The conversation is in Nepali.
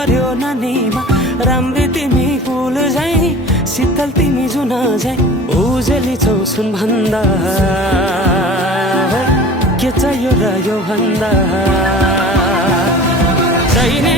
पर्यो नानीमा राम्री तिमी फुल झै शीतल तिमी जुन झै उजेली छौ सुन भन्दा के चाहियो र यो भन्दा चाहिने